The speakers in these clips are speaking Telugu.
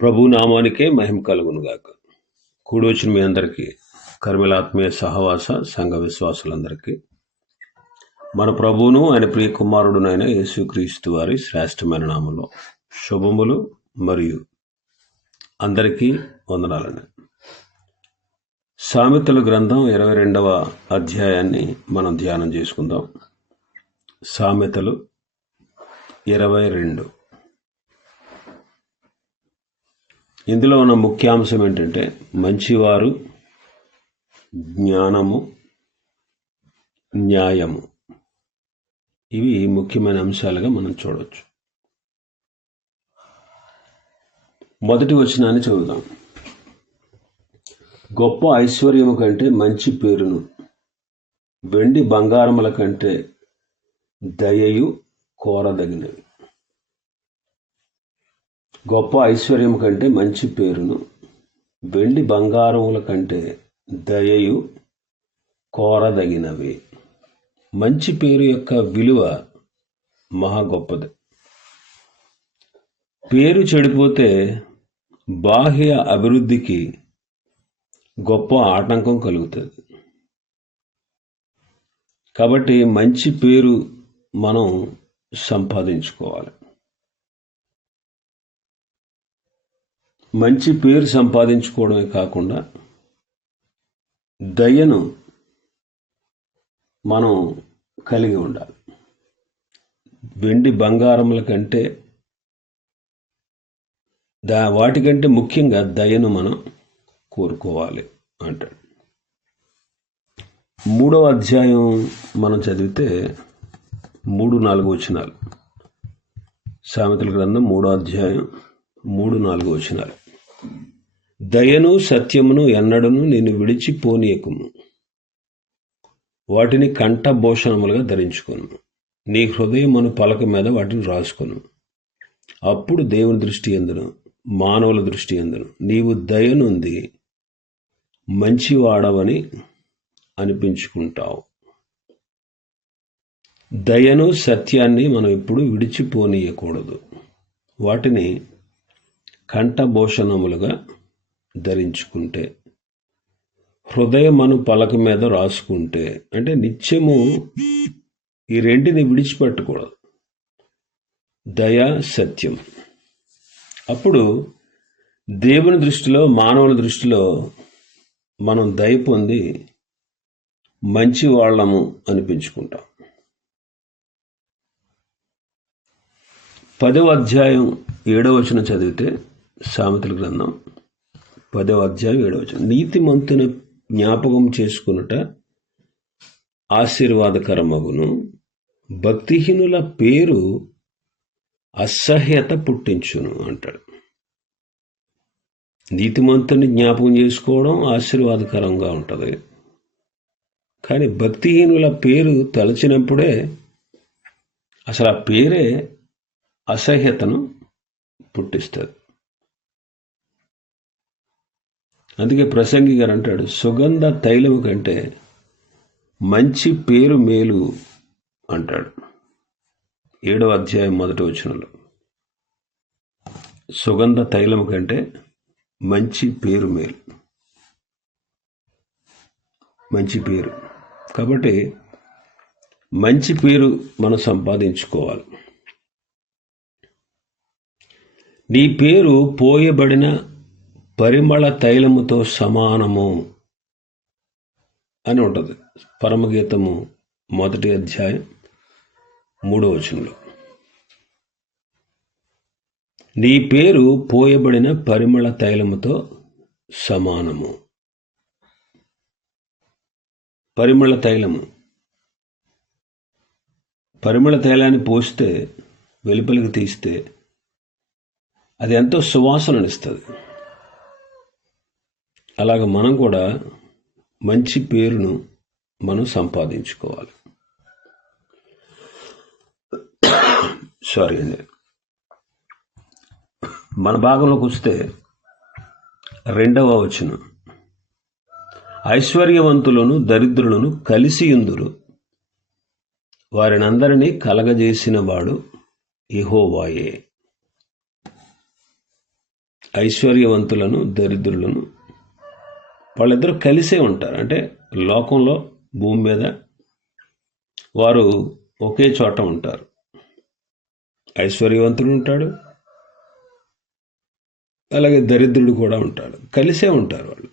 ప్రభు నామానికే మహిమ కలుగునుగాక. కూడొచ్చిన మీ అందరికీ, కర్మలాత్మీయ సహవాస సంఘ విశ్వాసులందరికీ మన ప్రభువును ఆయన ప్రియ కుమారుడునైన యేసుక్రీస్తు వారి శ్రేష్టమైన నామంలో శుభములు మరియు అందరికీ వందనాలండి. సామెతల గ్రంథం 22వ అధ్యాయాన్ని మనం ధ్యానం చేసుకుందాం. సామెతలు 22. ఇందులో ఉన్న ముఖ్యాంశం ఏంటంటే మంచివారు, జ్ఞానము, న్యాయము. ఇవి ముఖ్యమైన అంశాలుగా మనం చూడవచ్చు. మొదటి వచనాన్ని చదువుదాం. గొప్ప ఐశ్వర్యము కంటే మంచి పేరును, వెండి బంగారముల కంటే దయయు కోరదగినవి. గొప్ప ఐశ్వర్యం కంటే మంచి పేరును, వెండి బంగారముల కంటే దయయు కోరదగినవి. మంచి పేరు యొక్క విలువ మహా గొప్పది. పేరు చెడిపోతే బాహ్య అభివృద్ధికి గొప్ప ఆటంకం కలుగుతుంది. కాబట్టి మంచి పేరు మనం సంపాదించుకోవాలి. మంచి పేరు సంపాదించుకోవడమే కాకుండా దయను మనం కలిగి ఉండాలి. వెండి బంగారముల కంటే వాటికంటే ముఖ్యంగా దయను మనం కోరుకోవాలి అంటాడు. 3వ అధ్యాయం మనం చదివితే 3-4 వచనాలు. సామెతల గ్రంథం 3వ అధ్యాయం 3-4 వచనాలు. దయను సత్యమును ఎన్నడను నేను విడిచిపోనీయకుము, వాటిని కంఠభూషణములుగా ధరించుకొను, నీ హృదయమును పలక మీద వాటిని రాసుకొను. అప్పుడు దేవుని దృష్టి యందును మానవుల దృష్టి యందును నీవు దయనుంది మంచివాడవని అనిపించుకుంటావు. దయను సత్యాన్ని మనం ఎప్పుడు విడిచిపోనీయకూడదు. వాటిని కంఠభూషణములుగా ధరించుకుంటే, హృదయమను పలక మీద రాసుకుంటే, అంటే నిత్యము ఈ రెంటిని విడిచిపెట్టకూడదు. దయ, సత్యం. అప్పుడు దేవుని దృష్టిలో మానవుల దృష్టిలో మనం దయ పొంది మంచి వాళ్ళము అనిపించుకుంటాం. 10వ అధ్యాయం 7వ వచనం చదివితే, సామెతల గ్రంథం 10వ అధ్యాయం 7వ వచనం. నీతిమంతుని జ్ఞాపకం చేసుకునుట ఆశీర్వాదకరమగును, భక్తిహీనుల పేరు అసహ్యత పుట్టించును అంటాడు. నీతిమంతుని జ్ఞాపకం చేసుకోవడం ఆశీర్వాదకరంగా ఉంటుంది. కానీ భక్తిహీనుల పేరు తలచినప్పుడే అసలు ఆ పేరే అసహ్యతను పుట్టిస్తుంది. అందుకే ప్రసంగి గారు అంటాడు, సుగంధ తైలము కంటే మంచి పేరు మేలు అంటాడు. 7వ అధ్యాయం 1వ వచనంలో సుగంధ తైలము కంటే మంచి పేరు మేలు. మంచి పేరు. కాబట్టి మంచి పేరు మనం సంపాదించుకోవాలి. నీ పేరు పోయబడిన పరిమళ తైలముతో సమానము అని ఉంటుంది. పరమగీతము 1వ అధ్యాయం 3వ వచనంలో. నీ పేరు పోయబడిన పరిమళ తైలముతో సమానము. పరిమళ తైలము. పరిమళ తైలాన్ని పోస్తే, వెలుపలికి తీస్తే అది ఎంతో సువాసననిస్తుంది. అలాగ మనం కూడా మంచి పేరును మనం సంపాదించుకోవాలి. సారీ అండి. మన భాగంలోకి వస్తే 2వ వచనం. ఐశ్వర్యవంతులను దరిద్రులను కలిసి యుందురు, వారినందరినీ కలగజేసిన వాడు యెహోవాయే. ఐశ్వర్యవంతులను దరిద్రులను వాళ్ళిద్దరూ కలిసే ఉంటారు. అంటే లోకంలో భూమి మీద వారు ఒకే చోట ఉంటారు. ఐశ్వర్యవంతుడు ఉంటాడు, అలాగే దరిద్రుడు కూడా ఉంటాడు. కలిసే ఉంటారు వాళ్ళు.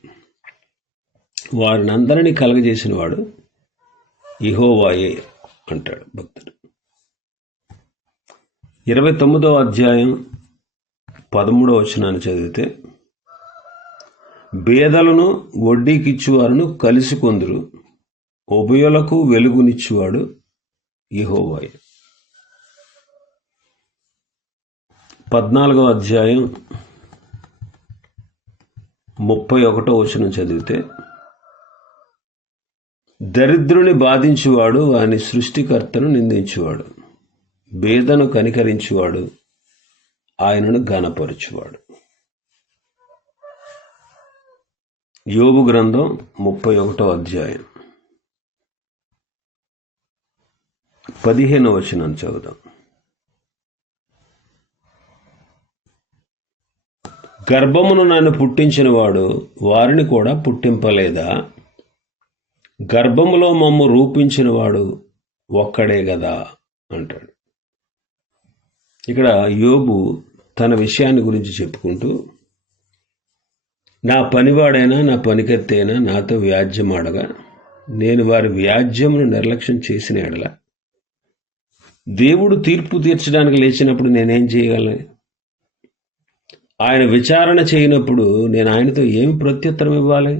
వారిని అందరినీ కలగజేసిన వాడు యెహోవాయే అంటాడు భక్తుడు. 29వ అధ్యాయం 13వ వచనాన్ని చదివితే, బేదలను వడ్డీకిచ్చువారును కలిసి కొందరు, ఉభయులకు వెలుగునిచ్చువాడు యెహోవాయే. 14వ అధ్యాయం 31వ వచనం చదివితే, దరిద్రుని బాధించువాడు వాని సృష్టికర్తను నిందించువాడు, బేదను కనికరించువాడు ఆయనను ఘనపరచువాడు. యోబు గ్రంథం 31వ అధ్యాయం 15వ వచనం చదువుదాం. గర్భమును నన్ను పుట్టించిన వాడు వారిని కూడా పుట్టింపలేదా? గర్భములో మమ్ము రూపించిన వాడు ఒక్కడే గదా అంటాడు. ఇక్కడ యోబు తన విషయాన్ని గురించి చెప్పుకుంటూ, నా పనివాడైనా నా పనికత్తైనా నాతో వ్యాజ్యమాడగా నేను వారి వ్యాజ్యమును నిర్లక్ష్యం చేసిన ఎడల దేవుడు తీర్పు తీర్చడానికి లేచినప్పుడు నేనేం చేయగలను? ఆయన విచారణ చేయనప్పుడు నేను ఆయనతో ఏమి ప్రత్యుత్తరం ఇవ్వాలి?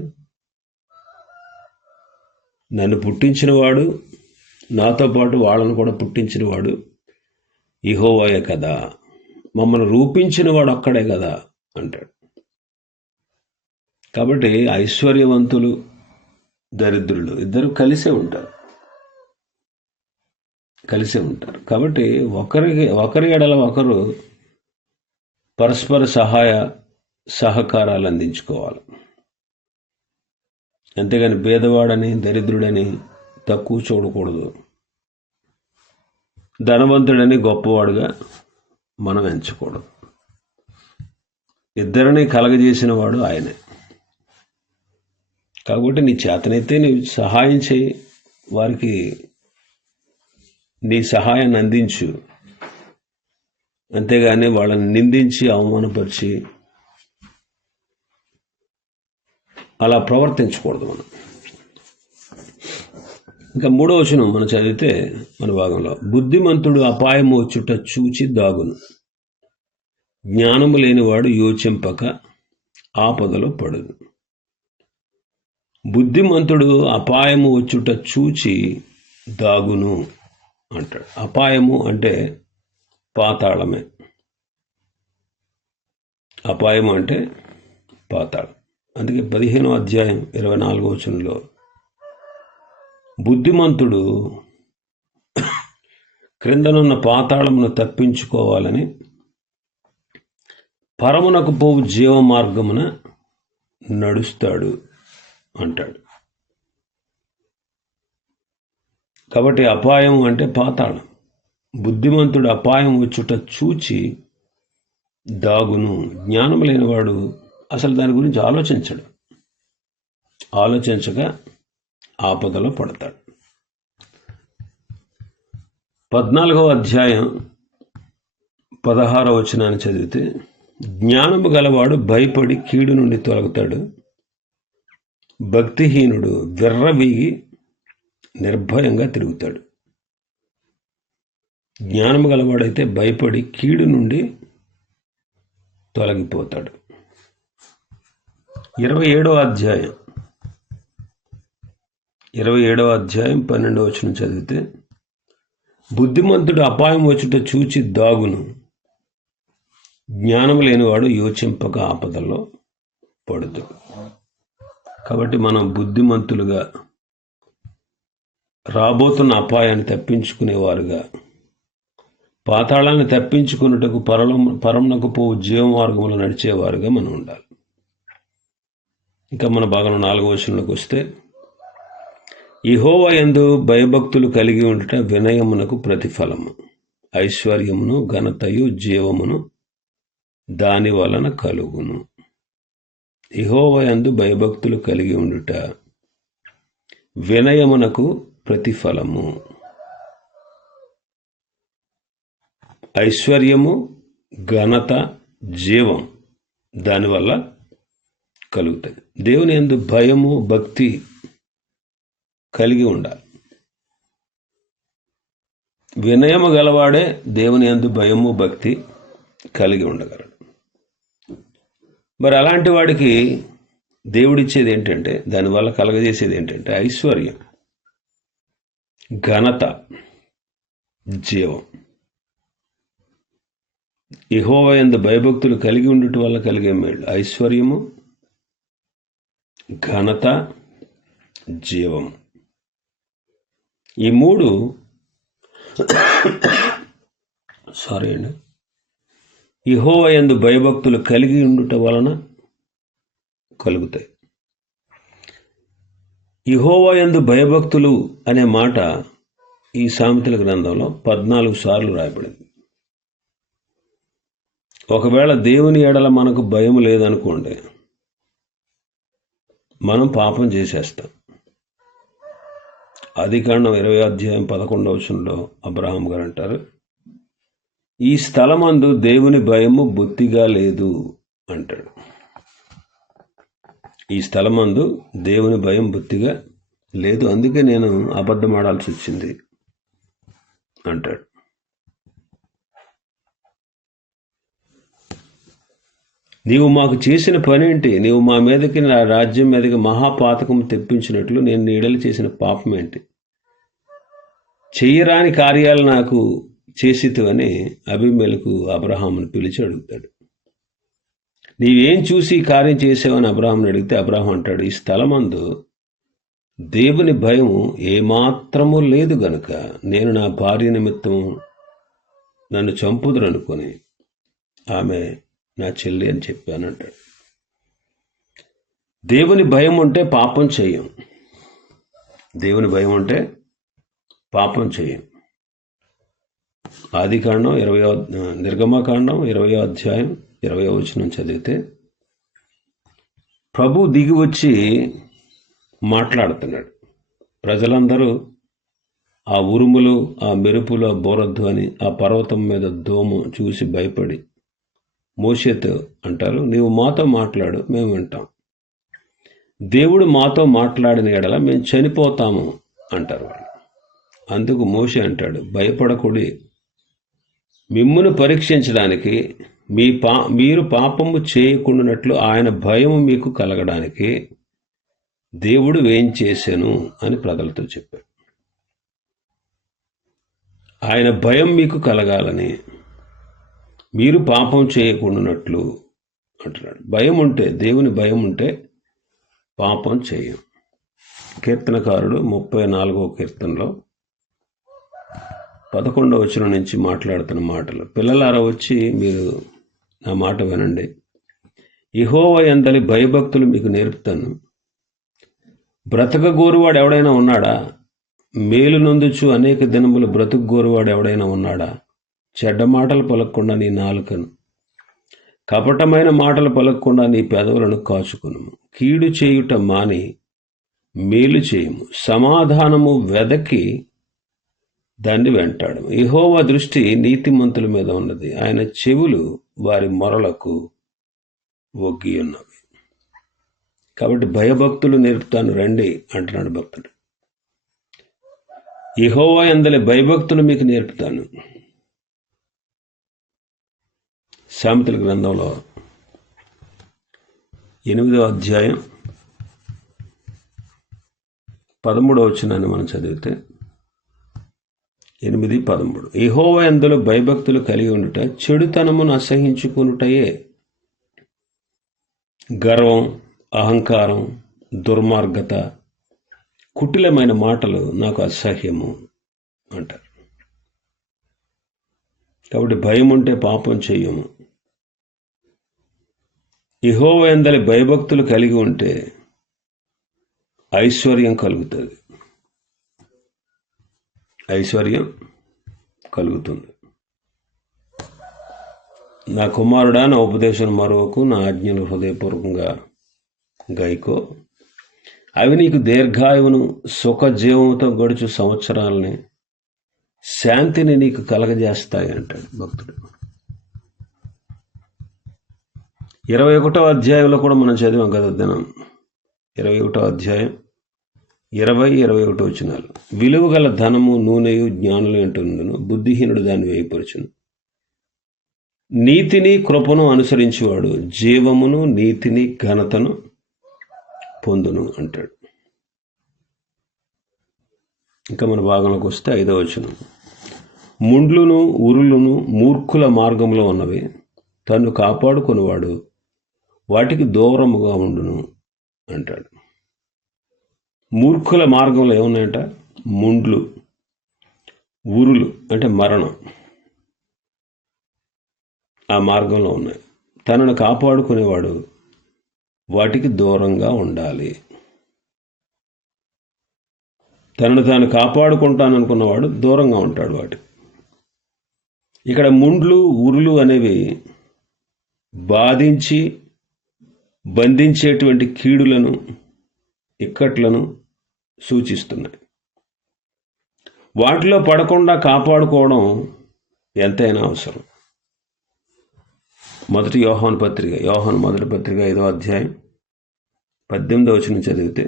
నన్ను పుట్టించినవాడు, నాతో పాటు వాళ్ళను కూడా పుట్టించినవాడు యెహోవాయే కదా, మమ్మల్ని రూపించినవాడు ఒక్కడే కదా అంటాడు. కాబట్టి ఐశ్వర్యవంతులు దరిద్రులు ఇద్దరు కలిసే ఉంటారు. కాబట్టి ఒకరి ఎడల ఒకరు పరస్పర సహకారాలు అందించుకోవాలి. అంతేగాని భేదవాడని దరిద్రుడని తక్కువ చూడకూడదు. ధనవంతుడని గొప్పవాడుగా మనం ఎంచకూడదు. ఇద్దరిని కలగజేసిన వాడు ఆయనే. కాబట్టి నీ చేతనైతే నీవు సహాయం చేయి, వారికి నీ సహాయాన్ని అందించు. అంతేగాని వాళ్ళని నిందించి అవమానపరిచి అలా ప్రవర్తించకూడదు మనం. ఇంకా 3వ వచనం మనం చదివితే మన భాగంలో, బుద్ధిమంతుడు అపాయము వచ్చుట చూచి దాగును, జ్ఞానము లేనివాడు యోచింపక ఆపదలో పడును. బుద్ధిమంతుడు అపాయము వచ్చుట చూచి దాగును అంటాడు. అపాయము అంటే పాతాళమే. అపాయము అంటే పాతాళం. అందుకే 15వ అధ్యాయం 24వ వచనంలో, బుద్ధిమంతుడు క్రిందనున్న పాతాళమును తప్పించుకోవాలని పరమునకు పోవు జీవ మార్గమున నడుస్తాడు అంటాడు. కాబట్టి అపాయం అంటే పాతాళం. బుద్ధిమంతుడు అపాయం వచ్చుట చూచి దాగును. జ్ఞానం లేనివాడు అసలు దాని గురించి ఆలోచించడు. ఆలోచించగా ఆపదలో పడతాడు. 14వ అధ్యాయం 16వ వచనాన్ని చదివితే, జ్ఞానము గలవాడు భయపడి కీడు నుండి తొలగుతాడు, భక్తిహీనుడు విర్రవీగి నిర్భయంగా తిరుగుతాడు. జ్ఞానము గలవాడైతే భయపడి కీడు నుండి తొలగిపోతాడు. 27వ అధ్యాయం 12వ వచనం చదివితే, బుద్ధిమంతుడు అపాయం వచ్చుట చూచి దాగును, జ్ఞానం లేనివాడు యోచింపక ఆపదల్లో పడుతాడు. కాబట్టి మనం బుద్ధిమంతులుగా రాబోతున్న అపాయాన్ని తప్పించుకునేవారుగా, పాతాళాన్ని తప్పించుకున్నటకు పరమునకు పోవు జీవమార్గంలో నడిచేవారుగా మనం ఉండాలి. ఇంకా మన భాగంలో 4వ వచనంలోకి వస్తే, యెహోవా యందు భయభక్తులు కలిగి ఉండుట వినయమునకు ప్రతిఫలము, ఐశ్వర్యమును ఘనతయు జీవమును దాని వలన కలుగును. యెహోవా యందు భయభక్తులు కలిగి ఉండుట వినయమునకు ప్రతిఫలము. ఐశ్వర్యము, ఘనత, జీవం దానివల్ల కలుగుతాయి. దేవుని యందు భయము, భక్తి కలిగి ఉండాలి. వినయము గలవాడే దేవుని యందు భయము, భక్తి కలిగి ఉండగలడు. మరి అలాంటి వాడికి దేవుడిచ్చేది ఏంటంటే, దానివల్ల కలగజేసేది ఏంటంటే ఐశ్వర్యం, ఘనత, జీవం. యెహోవా యందు భయభక్తులు కలిగి ఉండటం వల్ల కలిగే మేలు ఐశ్వర్యము, ఘనత, జీవం. ఈ మూడు యెహోవా యందు భయభక్తులు కలిగి ఉండుట వలన కలుగుతాయి. యెహోవా యందు భయభక్తులు అనే మాట ఈ సామెతల గ్రంథంలో 14 సార్లు రాయబడింది. ఒకవేళ దేవుని ఎడల మనకు భయం లేదనుకోండి, మనం పాపం చేసేస్తాం. ఆదికాండం 20:11 అబ్రహాం గారు అంటారు, ఈ స్థలమందు దేవుని భయము బొత్తిగా లేదు అంటాడు. ఈ స్థలమందు దేవుని భయం బొత్తిగా లేదు, అందుకే నేను అబద్ధం ఆడాల్సి వచ్చింది అంటాడు. నీవు మాకు చేసిన పనేంటి? నీవు మా మీదకి, నా రాజ్యం మీదకి మహాపాతకం తెప్పించినట్లు నేను నీ ఎడల చేసిన పాపం ఏంటి? చెయ్యరాని కార్యాలు నాకు చేసితివని అబీమెలెకు అబ్రహామును పిలిచి అడుగుతాడు. నీవేం చూసి ఈ కార్యం చేసావని అబ్రహాముని అడిగితే అబ్రహాం అంటాడు, ఈ స్థలమందు దేవుని భయం ఏమాత్రము లేదు గనుక నేను నా భార్య నిమిత్తం నన్ను చంపుదురనుకొని ఆమె నా చెల్లి అని చెప్పానంటాడు. దేవుని భయం ఉంటే పాపం చేయం. దేవుని భయం ఉంటే పాపం చేయం. ఆదికాండం 20 నిర్గమకాండం 20:20 చదివితే ప్రభు దిగి వచ్చి మాట్లాడుతున్నాడు. ప్రజలందరూ ఆ ఉరుములు, ఆ మెరుపులు, ఆ బోరధ్వని, ఆ పర్వతం మీద దోమ చూసి భయపడి మోషేతో అంటారు, నీవు మాతో మాట్లాడు, మేము వింటాం. దేవుడు మాతో మాట్లాడిన ఎడల మేము చనిపోతాము అంటారు వాళ్ళు. అందుకు మోషే అంటాడు, భయపడకుడి, మిమ్మును పరీక్షించడానికి మీరు పాపము చేయకుండానట్లు ఆయన భయము మీకు కలగడానికి దేవుడు ఏం చేశాను అని ప్రజలతో చెప్పాడు. ఆయన భయం మీకు కలగాలని, మీరు పాపం చేయకుండానట్లు అంటున్నాడు. భయం ఉంటే, దేవుని భయం ఉంటే పాపం చేయం. కీర్తనకారుడు 34వ కీర్తనలో 11వ నుంచి మాట్లాడుతున్న మాటలు, పిల్లలారా వచ్చి మీరు నా మాట వినండి, యెహోవా యందలి భయభక్తులు మీకు నేర్పుతాను. బ్రతకగోరువాడు ఎవడైనా ఉన్నాడా? మేలు నొందుచు అనేక దినములు బ్రతుకుగోరువాడు ఎవడైనా ఉన్నాడా? చెడ్డ మాటలు పలకకుండా నీ నాలుకను, కపటమైన మాటలు పలకకుండా నీ పెదవులను కాచుకును. కీడు చేయుట మాని మేలు చేయుము, సమాధానము వెదకి దాన్ని వెంటాడు. యెహోవా దృష్టి నీతిమంతుల మీద ఉన్నది, ఆయన చెవులు వారి మొరలకు ఒగ్గి ఉన్నవి. కాబట్టి భయభక్తులు నేర్పుతాను రండి అంటున్నాడు భక్తుడు. యెహోవా యందలి భయభక్తులు మీకు నేర్పుతాను. సామెతల గ్రంథంలో 8:13 మనం చదివితే 8:13 యెహోవా యందు భయభక్తులు కలిగి ఉండుట చెడుతనమును అసహించుకొనుటయే. గర్వం, అహంకారం, దుర్మార్గత, కుటిలమైన మాటలు నాకు అసహ్యము అంటారు. కాబట్టి భయం ఉంటే పాపం చెయ్యము. యెహోవా యందలి భయభక్తులు కలిగి ఉంటే ఐశ్వర్యం కలుగుతుంది. ఐశ్వర్యం కలుగుతుంది. నా కుమారుడా, నా ఉపదేశం మరొకకు, నా ఆజ్ఞలు హృదయపూర్వకంగా గైకో. అవి నీకు దీర్ఘాయువును, సుఖజీవంతో గడుచు సంవత్సరాలని, శాంతిని నీకు కలగజేస్తాయి అంటాడు భక్తుడు. 21వ అధ్యాయంలో కూడా మనం చదివాం కదా దినం. 21వ అధ్యాయం 20-21 వచనాలు. విలువ గల ధనము, నూనెయు, జ్ఞానులు అంటుండును, బుద్ధిహీనుడు దాన్ని వేయపరచును. నీతిని, కృపను అనుసరించేవాడు జీవమును, నీతిని, ఘనతను పొందును అంటాడు. ఇంకా మన భాగంలోకి వస్తే 5వ వచనం. ముండ్లును, ఉరులును మూర్ఖుల మార్గంలో ఉన్నవి, తను కాపాడుకునేవాడు వాటికి దూరముగా ఉండును అంటాడు. మూర్ఖుల మార్గంలో ఏమున్నాయంట? ముండ్లు, ఉరులు అంటే మరణం, ఆ మార్గంలో ఉన్నాయి. తనను కాపాడుకునేవాడు వాటికి దూరంగా ఉండాలి. తనను తాను కాపాడుకుంటాననుకున్నవాడు దూరంగా ఉంటాడు వాటికి. ఇక్కడ ముండ్లు, ఉరులు అనేవి బాధించి బంధించేటువంటి కీడులను, ఇక్కట్లను సూచిస్తున్నాయి. వాటిలో పడకుండా కాపాడుకోవడం ఎంతైనా అవసరం. యోహాను మొదటి పత్రిక 5వ అధ్యాయం 18వ వచనం చదివితే,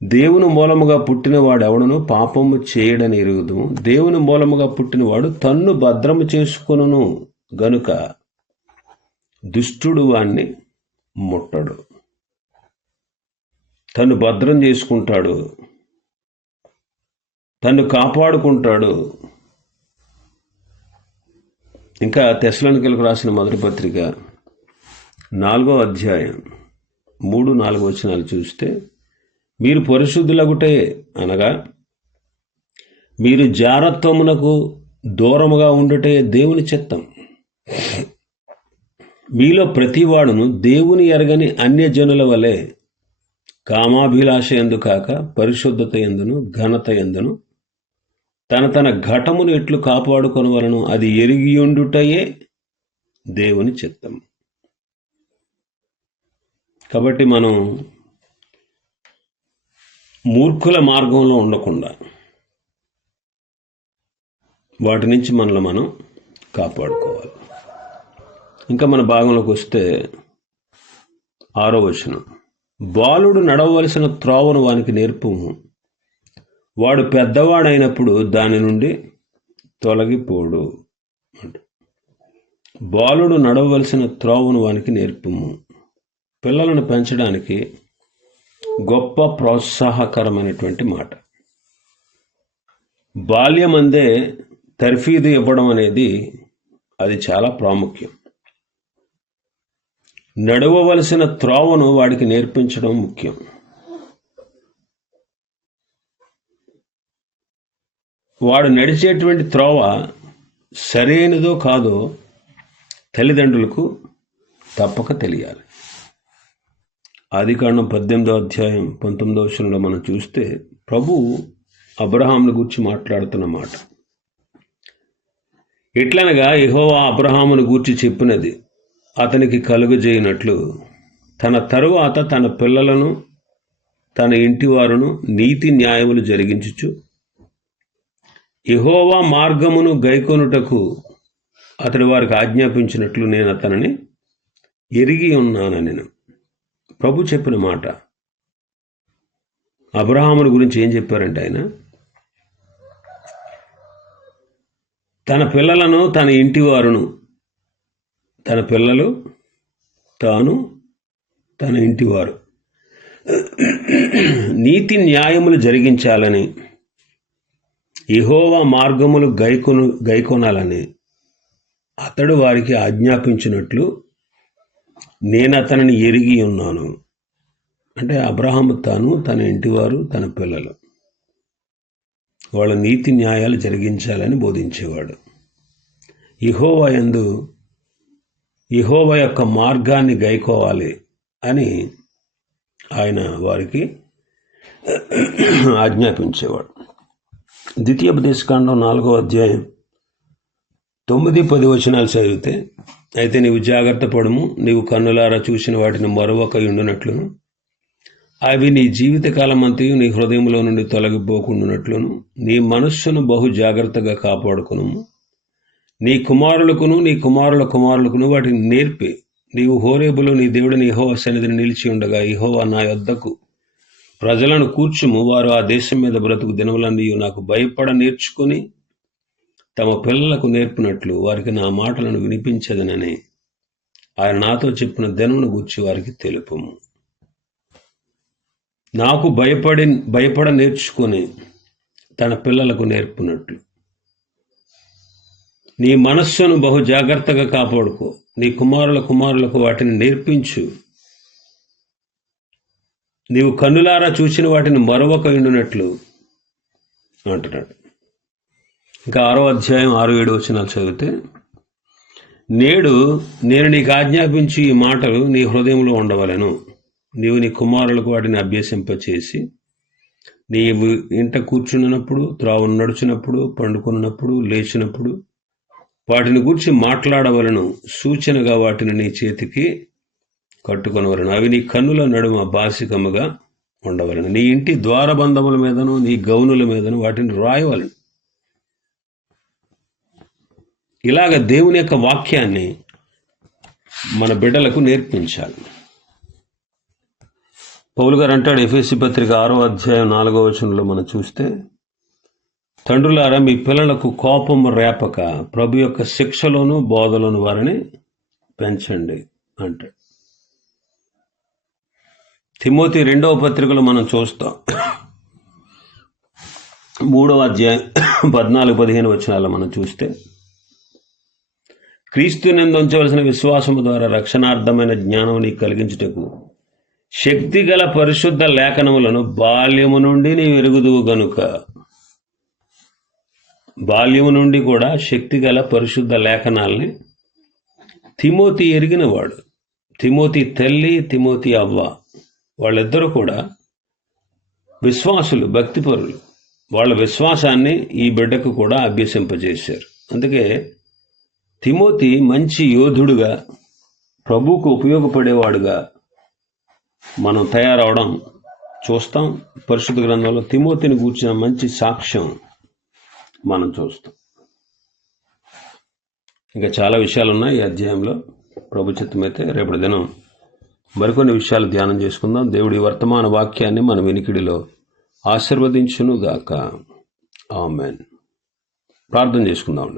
దేవుని మూలముగా పుట్టినవాడు ఎవడను పాపము చేయడని ఎరుగుదుము, దేవుని మూలముగా పుట్టినవాడు తన్ను భద్రము చేసుకొనును గనుక దుష్టుడు వాణ్ణి ముట్టడు. తను భద్రం చేసుకుంటాడు, తను కాపాడుకుంటాడు. ఇంకా తెస్సలోనికీయులకు రాసిన మొదటి పత్రిక 4వ అధ్యాయం 3-4 వచనాలు చూస్తే, మీరు పరిశుద్ధులగుటే అనగా మీరు జారత్వమునకు దూరముగా ఉండుటే దేవుని చిత్తం. మీలో ప్రతివాడును దేవుని ఎరగని అన్యజనుల వలె కామాభిలాష ఎందు కాక పరిశుద్ధత ఎందును, ఘనత ఎందును తన ఘటమును ఎట్లు కాపాడుకొనవలను, అది ఎరిగియుండుటయే దేవుని చిత్తం. కాబట్టి మనం మూర్ఖుల మార్గంలో ఉండకుండా వాటి నుంచి మనల్ని మనం కాపాడుకోవాలి. ఇంకా మన భాగంలోకి వస్తే 6వ వచనం. బాలుడు నడవలసిన త్రోవను వానికి నేర్పుము, వాడు పెద్దవాడైనప్పుడు దాని నుండి తొలగిపోడు. బాలుడు నడవలసిన త్రోవను వానికి నేర్పుము. పిల్లలను పెంచడానికి గొప్ప ప్రోత్సాహకరమైనటువంటి మాట. బాల్యమందే తర్ఫీదు ఇవ్వడం అనేది అది చాలా ప్రాముఖ్యం. నడవవలసిన త్రోవను వాడికి నేర్పించడం ముఖ్యం. వాడు నడిచేటువంటి త్రోవ సరైనదో కాదో తల్లిదండ్రులకు తప్పక తెలియాలి. ఆదికాండం 18వ అధ్యాయం 19వ వచనంలో మనం చూస్తే, ప్రభువు అబ్రహామును గూర్చి మాట్లాడుతున్న మాట. ఎట్లనగా యెహోవా అబ్రహామును గూర్చి చెప్పినది అతనికి కలుగజేయనట్లు, తన తరువాత తన పిల్లలను, తన ఇంటివారును నీతి న్యాయములు జరిగించుచు యెహోవా మార్గమును గైకొనుటకు అతడు వారికి ఆజ్ఞాపించినట్లు నేను అతనిని ఎరిగి ఉన్నానని ప్రభు చెప్పిన మాట. అబ్రహాముని గురించి ఏం చెప్పారంటే, ఆయన తన పిల్లలను, తన ఇంటివారును, తన పిల్లలు, తాను, తన ఇంటివారు నీతి న్యాయములు జరిగించాలని, యెహోవా మార్గములు గైకొనాలని అతడు వారికి ఆజ్ఞాపించినట్లు నేను అతనిని ఎరిగి ఉన్నాను. అంటే అబ్రహాము తాను, తన ఇంటివారు, తన పిల్లలు వాళ్ళ నీతి న్యాయాలు జరిగించాలని బోధించేవాడు. యెహోవా యొక్క మార్గాన్ని గైకోవాలి అని ఆయన వారికి ఆజ్ఞాపించేవాడు. ద్వితీయోపదేశకాండం 4వ అధ్యాయం 9-10 వచనాలు చదివితే, అయితే నీవు జాగ్రత్త పడుము, నీవు కన్నులారా చూసిన వాటిని మరొక ఉండునట్లును, అవి నీ జీవితకాలమంతయు నీ హృదయంలో నుండి తొలగిపోకుండానట్లును నీ మనస్సును బహు జాగ్రత్తగా కాపాడుకును. నీ కుమారులకును నీ కుమారుల కుమారులకును వాటిని నేర్పి, నీవు హోరేబులో నీ దేవుడిని యెహోవా సన్నిధిని నిలిచి ఉండగా, యెహోవా నా యొద్దకు ప్రజలను కూర్చుము, వారు ఆ దేశం మీద బ్రతుకు దినములన్నీ నాకు భయపడ నేర్చుకుని తమ పిల్లలకు నేర్పినట్లు వారికి నా మాటలను వినిపించదనని ఆయన నాతో చెప్పిన దినమును గూర్చి వారికి తెలుపుము. నాకు భయపడ నేర్చుకుని తన పిల్లలకు నేర్పినట్లు నీ మనస్సును బహు జాగ్రత్తగా కాపాడుకో, నీ కుమారుల కుమారులకు వాటిని నేర్పించు, నీవు కన్నులారా చూసిన వాటిని మరొక ఉండునట్లు అంటున్నాడు. ఇంకా 6వ అధ్యాయం 6-7 వచనాలు చదివితే, నేడు నేను నీకు ఆజ్ఞాపించి ఈ మాటలు నీ హృదయంలో ఉండవలెను, నీవు నీ కుమారులకు వాటిని అభ్యసింపచేసి, నీవు ఇంట కూర్చున్నప్పుడు, త్రావు నడుచున్నప్పుడు, పండుకున్నప్పుడు, లేచినప్పుడు వాటిని గూర్చి మాట్లాడవలను, సూచనగా వాటిని నీ చేతికి కట్టుకొనవలను, అవి నీ కన్నుల నడుమ బాసికముగా ఉండవలను, నీ ఇంటి ద్వారబంధముల మీదను నీ గౌనుల మీదను వాటిని రాయవలను. ఇలాగ దేవుని యొక్క వాక్యాన్ని మన బిడ్డలకు నేర్పించాలి. పౌలు గారు అంటాడు ఎఫెసీ పత్రిక 6వ అధ్యాయం 4వ వచనంలో మనం చూస్తే, తండ్రులారా మీ పిల్లలకు కోపము రేపక ప్రభు యొక్క శిక్షలోను బోధలోను వారిని పెంచండి అంటాడు. తిమోతి 2వ పత్రికలో మనం చూస్తాం, 3వ అధ్యాయం 14-15 వచనాల్లో మనం చూస్తే, క్రీస్తునందు ఉంచవలసిన విశ్వాసము ద్వారా రక్షణార్థమైన జ్ఞానం నీకు కలిగించుటకు శక్తిగల పరిశుద్ధ లేఖనములను బాల్యము నుండి నీ ఎరుగుదువు గనుక. బాల్యము నుండి కూడా శక్తిగల పరిశుద్ధ లేఖనాల్ని తిమోతి ఎరిగినవాడు. తిమోతి తల్లి, తిమోతి అవ్వ, వాళ్ళిద్దరూ కూడా విశ్వాసులు, భక్తిపరులు. వాళ్ళ విశ్వాసాన్ని ఈ బిడ్డకు కూడా అభ్యసింపజేశారు. అందుకే తిమోతి మంచి యోధుడుగా, ప్రభువుకు ఉపయోగపడేవాడుగా మనం తయారవడం చూస్తాం. పరిశుద్ధ గ్రంథంలో తిమోతిని గూర్చిన మంచి సాక్ష్యం మనం చూస్తాం. ఇంకా చాలా విషయాలు ఉన్నాయి ఈ అధ్యాయంలో. ప్రభు చిత్తమైతే రేపటి దినం మరికొన్ని విషయాలు ధ్యానం చేసుకుందాం. దేవుడి వర్తమాన వాక్యాన్ని మన వినికిడిలో ఆశీర్వదించును గాక. ఆమేన్. ప్రార్థన చేసుకుందాం.